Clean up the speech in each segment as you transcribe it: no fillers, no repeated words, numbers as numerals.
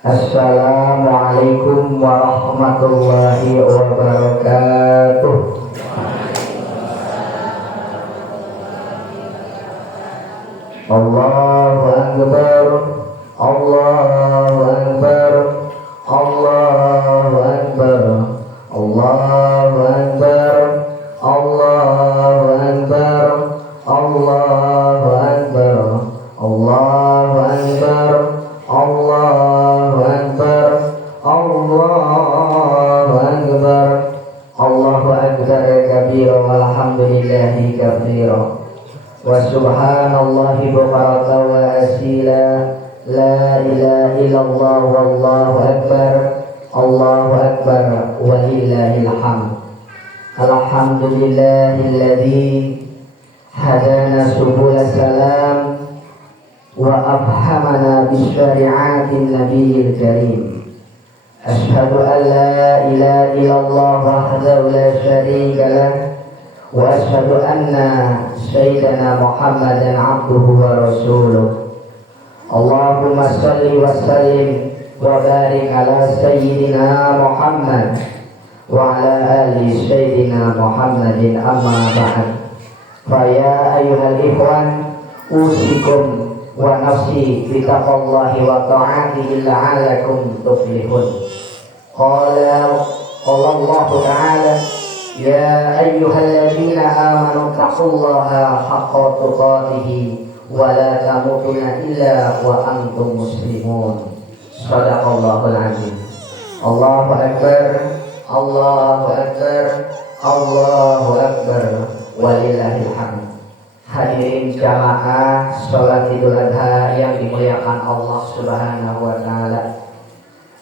Assalamualaikum warahmatullahi wabarakatuh. Allahu Akbar, Allahu Akbar, Allahu Akbar, Allahu Akbar, Allahu Akbar, Allahu Akbar, Allahu Akbar, Allahu Akbar, Allahu Akbar, Allahu Akbar kabira walhamdulillahi katsira wa subhanallahi bukratan wa asila la ilaha illallah wallahu akbar, Allahu akbar walillahil hamd. Alhamdulillahilladzi hadana subul salam wa afhamana bisyari'atin nabiyil karim. Ashhadu an la ilaha illallah wahdahu la syarika lah wa ashhadu anna sayyidana Muhammadan abduhu wa rasuluh. Allahumma salli wa sallim wa barik ala sayyidina Muhammad wa ala ali sayyidina Muhammadin amma ba'd. Fa ya ayyuhal ikhwan usikum wa nafsi bitaqwallahi wa ta'atihi la'alakum tuflihun. Qala Allah ta'ala ya ayyuhalladzina amanu taqullaha haqqa tuqatih wa la tamutunna illa wa antum muslimun. Shadaqallahul azim. Allahu akbar, Allahu akbar, Allahu akbar walillahil hamd. Hadirin jamaah sholat Idul Adha yang dimuliakan Allah Subhanahu wa taala.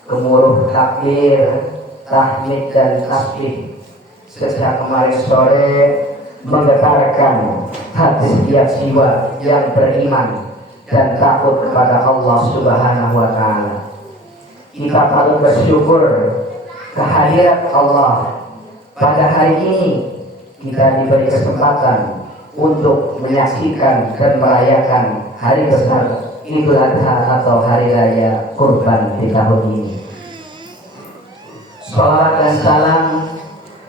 Gemuruh takbir, tahmid dan tasbih sejak kemarin sore menggetarkan hati setiap jiwa yang beriman dan takut kepada Allah Subhanahu wa taala. Kita perlu bersyukur kehadirat Allah. Pada hari ini kita diberi kesempatan untuk menyaksikan dan merayakan hari besar Idul Adha atau hari raya Kurban di tahun ini. Salawat dan salam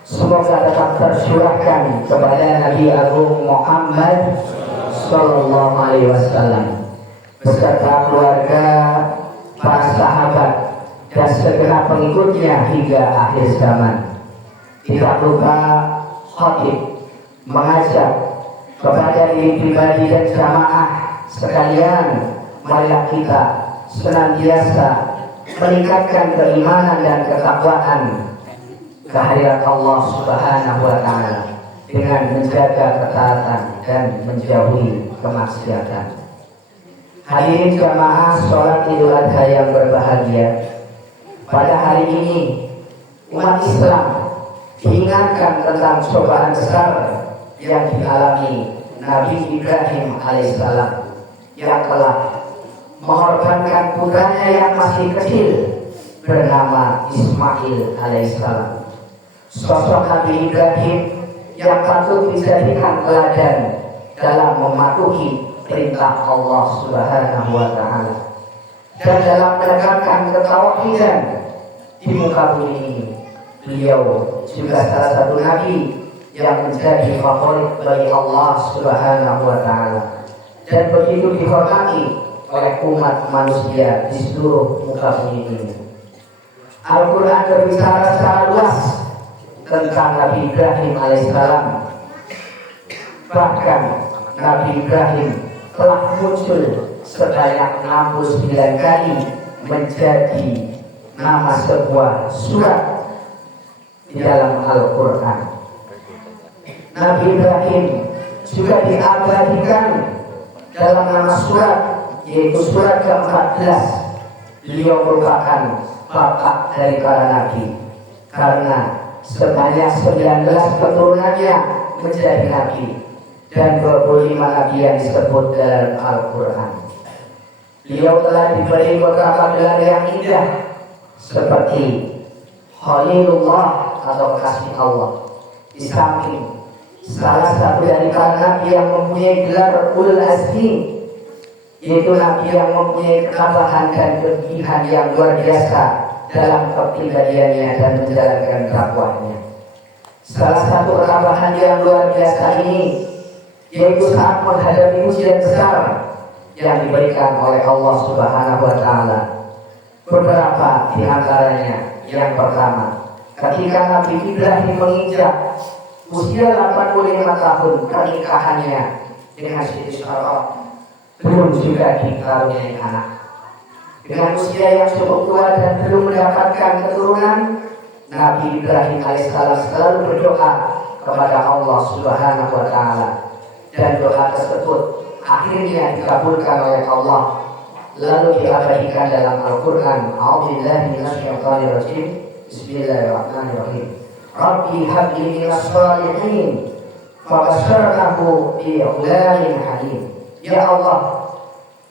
semoga tetap tercurahkan kepada Nabi Agung Muhammad Sallallahu Alaihi Wasallam beserta keluarga, para sahabat dan segenap pengikutnya hingga akhir zaman. Tidak lupa khatib mengajak kepada diri pribadi dan jamaah sekalian, marilah kita senantiasa meningkatkan keimanan dan ketakwaan kehadirat Allah Subhanahu wa taala dengan menjaga ketaatan dan menjauhi kemaksiatan. Hadirin jamaah sholat Idul Adha yang berbahagia, pada hari ini umat Islam diingatkan tentang cobaan besar yang dialami Nabi Ibrahim alaihissalam yang telah mengorbankan putranya yang masih kecil bernama Ismail alaihissalam. Sosok Nabi Ibrahim yang patut dijadikan teladan dalam mematuhi perintah Allah Subhanahu wa taala dan dalam menegakkan ketauhidan di muka bumi ini. Beliau juga salah satu nabi yang menjadi favorit bagi Allah Subhanahu wa taala dan begitu dihormati oleh umat manusia di seluruh muka bumi ini. Al-Quran berbicara secara luas tentang Nabi Ibrahim alaihissalam. Bahkan Nabi Ibrahim telah muncul sebanyak 69 kali menjadi nama sebuah surat di dalam Al-Quran. Nabi Ibrahim juga diabadikan dalam nama surat, yaitu surat ke-14. Beliau merupakan bapak dari para nabi karena sebanyak 19 keturunannya menjadi nabi dan 25 nabi yang disebut dalam Al-Quran. Beliau telah diberi beberapa gelar yang indah seperti Khalilullah atau kasih Allah. Di samping salah satu dari para nabi yang mempunyai gelar Ulul Azmi, yaitu Nabi yang mempunyai ketabahan dan kelebihan yang luar biasa dalam kepribadiannya dan menjalankan dakwahnya. Salah satu ketabahan yang luar biasa ini yaitu saat menghadapi ujian besar yang diberikan oleh Allah Subhanahu wa Ta'ala. Beberapa di antaranya, yang pertama, ketika Nabi Ibrahim menginjak usia 85 tahun pernikahannya dengan Siti Sarah, belum juga dikaruniai anak. Dengan usia yang cukup tua dan belum mendapatkan keturunan, Nabi Ibrahim alaihissalam selalu berdoa kepada Allah Subhanahu wa Ta'ala, dan doa tersebut akhirnya dikabulkan oleh Allah, lalu diabadikan dalam Al-Quran. A'udzubillahi minasyaitonir rajim. Bismillahirrahmanirrahim. Rabbi habli minas shalihin fabasyarnahu bi ghulamin halim. Ya Allah,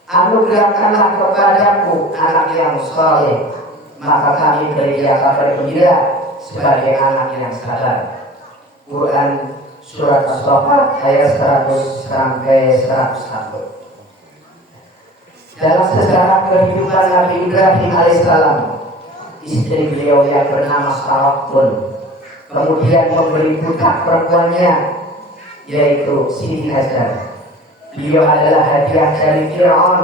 anugerahkanlah kepadaku anak yang saleh, maka kami beri dia kabar gembira sebagai anak yang sabar. Quran Surat As-Saffat ayat 100 sampai 101. Dalam sejarah kehidupan Nabi Ibrahim alaihissalam, istri beliau yang bernama Sarah pun kemudian memberi budak perempuannya, yaitu Siti Hajar. Beliau adalah hadiah dari Fir'aun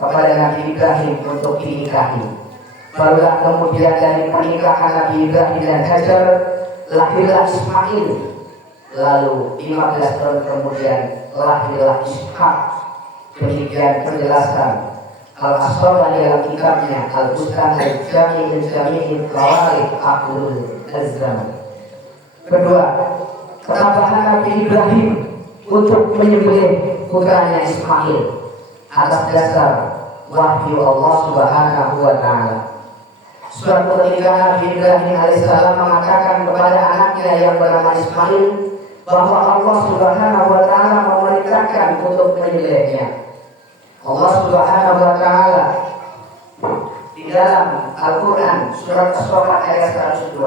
kepada Nabi Ibrahim untuk dinikahi. Barulah kemudian dari pernikahan Nabi Ibrahim dan Hajar lahirlah Ismail. Lalu 15 tahun kemudian lahirlah Ishak. Demikian penjelasan Al-Asfar dalam kitabnya Al-Bustan Al-Jami' Al-Jami' Al-Qawarif Ahlul Azam. Kedua, ketabahan Nabi Ibrahim untuk menyembelih putranya Ismail atas dasar wahyu Allah Subhanahu wa Ta'ala. Suatu ketika Nabi Ibrahim alaihissalam mengatakan kepada anaknya yang bernama Ismail bahwa Allah Subhanahu wa Ta'ala memerintahkan untuk menyembelihnya. Allah Subhanahu wa Ta'ala di dalam Al-Quran surat As-Saffat ayat 102.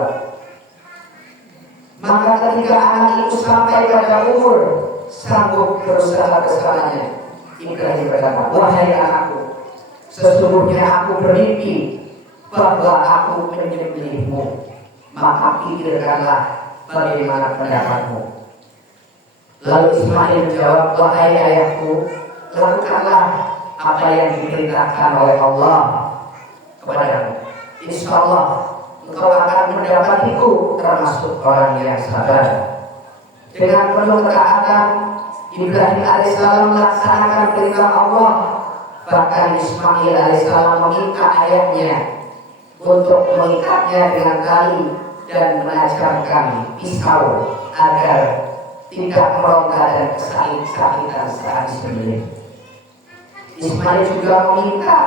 Maka ketika anak itu sampai pada umur sanggup berusaha bersamanya, Ibrahim berkata, wahai anakku, sesungguhnya aku bermimpi bahwa aku menyembelihmu, maka pikirkanlah bagaimana pendapatmu. Lalu Ismail menjawab, wahai ayahku, lakukanlah apa yang diperintahkan oleh Allah kepadamu. Insya Allah engkau akan mendapatiku termasuk orang yang sabar. Dengan penuh ketaatan, Ibrahim alaihissalam melaksanakan perintah Allah. Bahkan Ismail alaihissalam meminta ayahnya untuk mengikatnya dengan tali dan menajamkan pisau agar tidak merongga dan kesakitan saat disembelih. Ismail juga meminta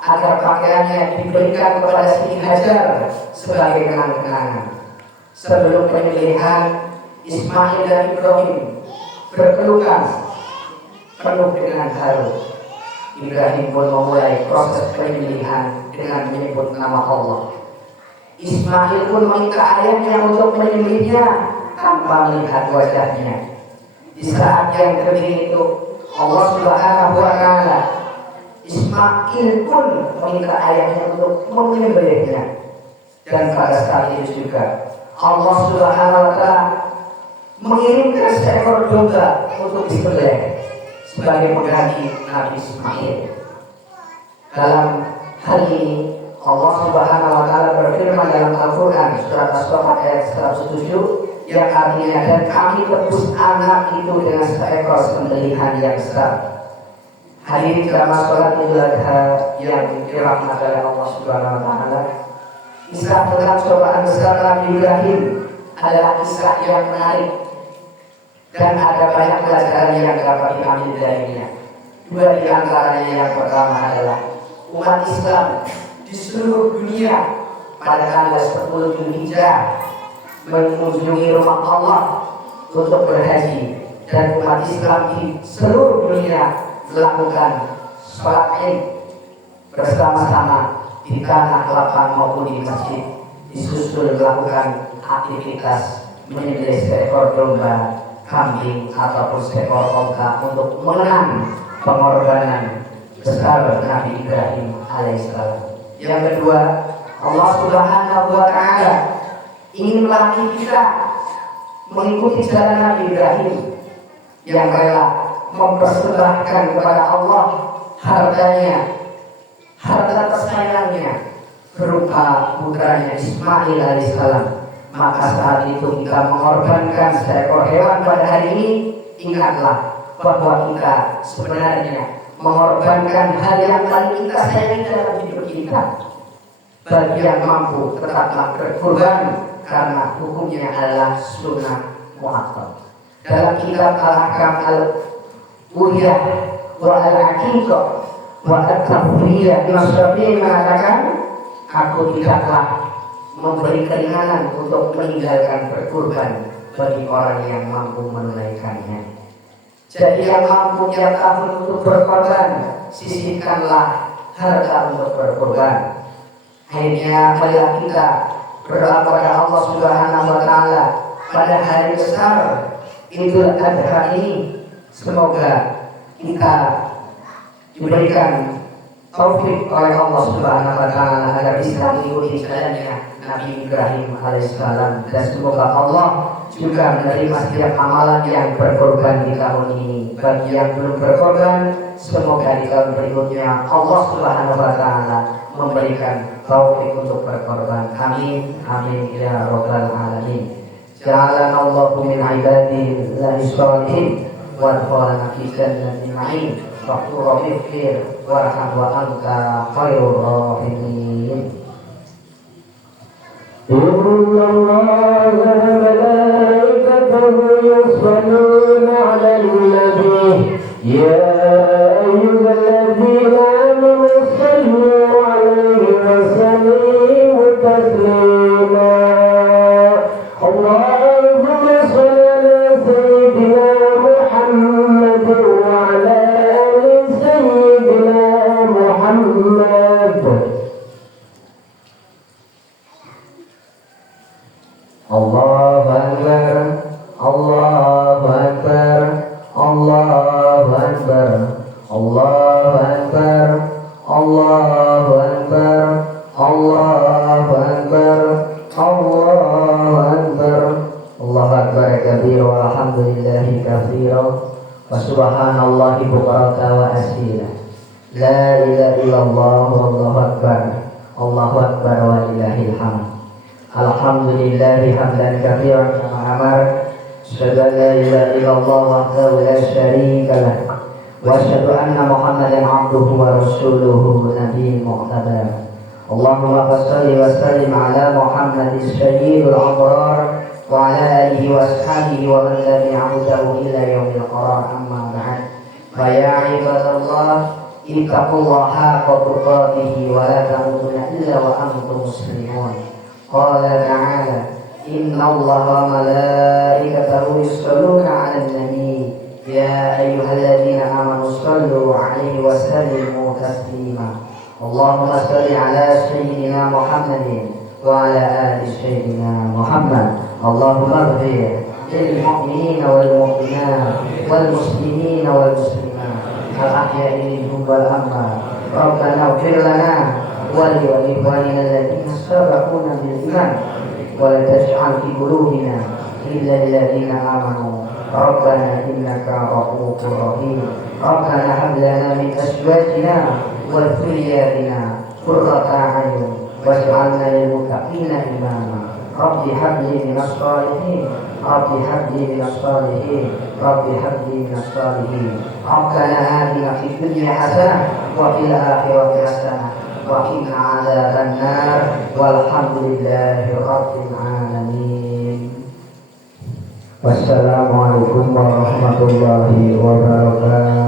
agar pakaiannya diberikan kepada Siti Hajar sebagai kenang-kenangan. Sebelum penyembelihan, Ismail dan Ibrahim berpelukan penuh dengan haru. Ibrahim pun memulai proses penyembelihan dengan menyebut nama Allah. Ismail pun meminta ayahnya untuk menyembelihnya tanpa melihat wajahnya. Di saat yang ketika itu, Allah Subhanahu wa Ta'ala, Ismail pun meminta ayahnya untuk menyembelihnya. Dan pada saat itu juga Allah Subhanahu wa Ta'ala mengirimkan seekor domba untuk disembelih sebagai pengganti Nabi Ismail. Dalam hal ini Allah Subhanahu wa Ta'ala berfirman dalam Al-Quran surat As-Saffat ayat 107 yang artinya, dan kami tebus anak itu dengan seekor sembelihan yang besar. Hadirin jamaah sholat Idul Adha yang dirahmati oleh Allah Subhanahu wa Ta'ala, kisah tentang cobaan besar Nabi Ibrahim adalah kisah yang menarik dan ada banyak pelajaran yang dapat diambil darinya. Dua di antaranya, yang pertama adalah umat Islam di seluruh dunia pada tanggal 10 Zulhijjah mengunjungi rumah Allah untuk berhaji, dan umat Islam di seluruh dunia melakukan sholat Id bersama-sama di tanah lapang maupun di masjid, disusul melakukan aktivitas menyembelih seekor domba, kambing ataupun seekor onta untuk mengenang pengorbanan besar Nabi Ibrahim alaihissalam. Yang kedua, Allah Subhanahu wa Ta'ala ingin melatih kita mengikuti jalan Nabi Ibrahim yang rela mempersembahkan kepada Allah hartanya, harta tersayangnya berupa putranya Ismail alaihissalam. Maka saat itu kita mengorbankan seekor hewan pada hari ini. Ingatlah bahwa kita sebenarnya mengorbankan hal yang paling kita sayangi dalam hidup kita. Bagi yang mampu tetaplah berkorban karena hukumnya adalah sunnah muakkad. Dalam kitab Al-Ahkam Al-Uliyah wa Al-Aqiqah wa Al-Tafriyah, Imam Syafi'i mengatakan, aku tidaklah memberi keringanan untuk meninggalkan berkorban bagi orang yang mampu menunaikannya. Jadi yang mampu tiap tahun untuk berkorban, sisihkanlah harta untuk berkorban. Akhirnya marilah kita berdoa kepada Allah Subhanahu wa Ta'ala pada hari besar Idul Adha ini. Semoga kita diberikan taufik oleh Allah Subhanahu wa Ta'ala agar bisa mengikuti jalannya Nabi Ibrahim alaihissalam, dan semoga Allah juga menerima setiap amalan yang berkorban di tahun ini. Bagi yang belum berkorban, semoga di tahun berikutnya Allah Subhanahu wa Ta'ala memberikan taufik untuk berkorban. Amin amin ya rabbal alamin. Ja'alana Allahu min ibadillahi sholihin wa adkhalana fi jannatin na'im wa qurratil warham wa anta khairur rahimin. Inna Allaha wa malaikatahu yusalluna 'alan nabi ya ayyuhalladzina amanu sallu 'alaihi wa sallimu taslima. Allahumma shalli 'ala sayyidina Muhammad wa 'ala ali sayyidina Muhammad. Allahu Akbar, Allahu Akbar, Allahu Akbar, Allahu Akbar, Allahu Akbar, Allahu Akbar, Allahu Akbar, Allahu Akbar kabira walhamdulillahi katsira wa subhanallahi bukratan wa asila. La ilaha illallah wallahu akbar, Allahu akbar wa lillahil hamd. Alhamdulillahi hamdan katsiran kama amar. Asyhadu an la ilaha illallah wahdahu la syarika lah wa asyhadu anna Muhammadan abduhu wa rasuluhu nabiyyun mu'tabar. Allahumma shalli wa sallim ala Muhammadin sayyidil abrar wa ala alihi wa ashabihi wa man tabi'ahu ila yaumil qarar. Amma ba'd. Fa ya ibadallah, ittaqullaha haqqa tuqatih wa la tamutunna illa wa antum muslimun. Qala ta'ala, inna Allaha wa malaikatahu yusalluna 'alan nabi ya ayyuhalladzina amanu sallu 'alaihi wa sallimu taslima. Allahumma shalli 'ala sayyidina Muhammadin wa 'ala ali sayyidina Muhammad. Allahumma ighfir lil mu'minina wal mu'minat wal muslimina wal muslimat al ahya'i minhum wal amwat. Rabbana ighfir lana ولإخواننا الذين سبقونا بالإيمان ولا تجعل في قلوبنا إلا الذين آمنوا ربنا إنك رؤوف رحيم. ربنا هب لنا من أزواجنا وذرياتنا قرة أعين واجعلنا للمتقين إماما. رب هب لي من الصالحين، رب هب لي من الصالحين، رب هب لي من الصالحين. ربنا آتنا في الدنيا حسنة وفي الآخرة حسنة وقنا عذاب النار والحمد لله رب العالمين. Wassalamualaikum warahmatullahi wabarakatuh.